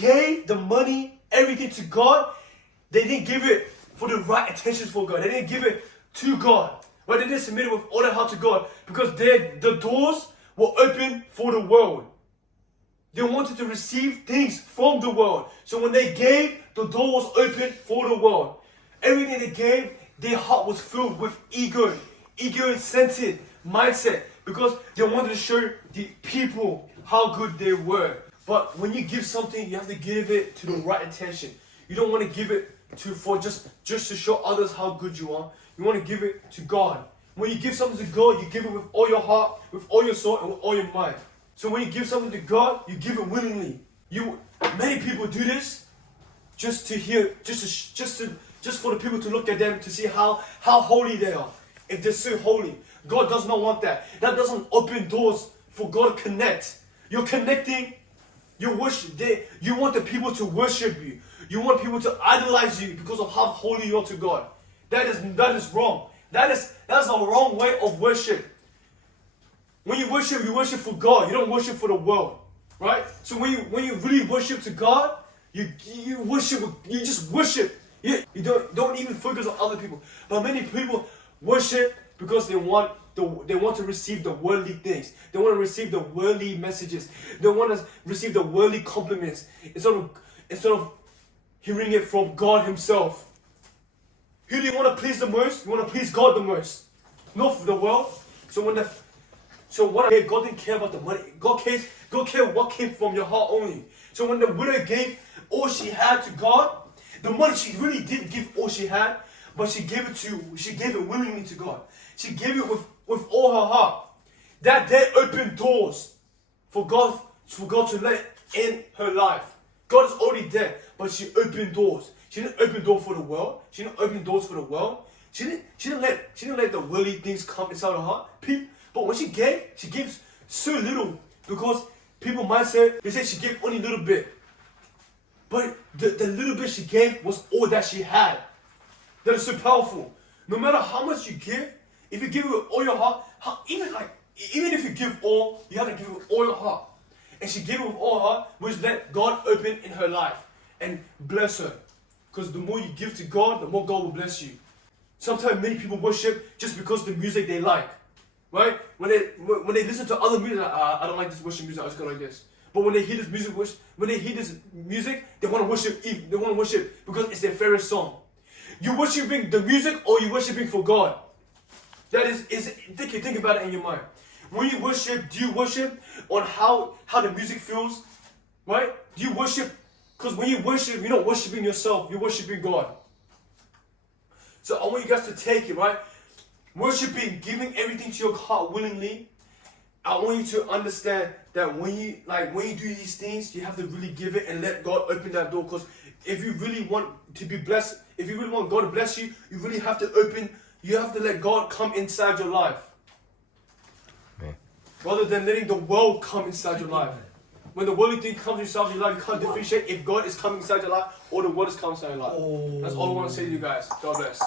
gave the money, everything to God, they didn't give it for the right intentions for God. They didn't give it to God. Right? They didn't submit it with all their heart to God because the doors were open for the world. They wanted to receive things from the world. So when they gave, the door was open for the world. Everything they gave, their heart was filled with ego-centered mindset because they wanted to show the people how good they were. But when you give something, you have to give it to the right intention. You don't want to give it for just to show others how good you are. You want to give it to God. When you give something to God, you give it with all your heart, with all your soul, and with all your mind. So when you give something to God, you give it willingly. Many people do this just to hear, just for the people to look at them to see how holy they are. If they're so holy, God does not want that. That doesn't open doors for God to connect. You're connecting. You want the people to worship you. You want people to idolize you because of how holy you are to God. That is wrong. That's a wrong way of worship. When you worship for God. You don't worship for the world, right? So when you really worship to God, you just worship. You don't even focus on other people. But many people worship because they want to receive the worldly things. They want to receive the worldly messages. They want to receive the worldly compliments instead of hearing it from God Himself. Who do you want to please the most? You want to please God the most, not for the world. God didn't care about the money. God cared what came from your heart only. So when the widow gave all she had to God, the money she really didn't give all she had, but she gave it willingly to God. She gave it with all her heart. That day opened doors for God to let in her life. God is already there, but she opened doors. She didn't open doors for the world. She didn't open doors for the world. She didn't let the worldly things come inside her heart. But when she gave so little because people might say she gave only a little bit. But the little bit she gave was all that she had. That is so powerful. No matter how much you give, if you give it with all your heart, even if you give all, you have to give it with all your heart. And she gave it with all her heart, which let God open in her life and bless her. Because the more you give to God, the more God will bless you. Sometimes many people worship just because the music they like. Right? When they listen to other music, I don't like this worship music, I just go like this. But when they hear this music, they want to worship. They want to worship because it's their favorite song. You worshiping the music or you worshiping for God? That is think about it in your mind. When you worship, do you worship on how the music feels? Right? Do you worship? Because when you worship, you're not worshiping yourself. You're worshiping God. So I want you guys to take it, right? Worshiping, giving everything to your heart willingly. I want you to understand that when you do these things, you have to really give it and let God open that door. Because if you really want to be blessed, if you really want God to bless you, you really have to let God come inside your life. Okay. Rather than letting the world come inside your life. When the worldly thing comes inside your life, you can't differentiate if God is coming inside your life or the world is coming inside your life. That's all I want to say to you guys. God bless.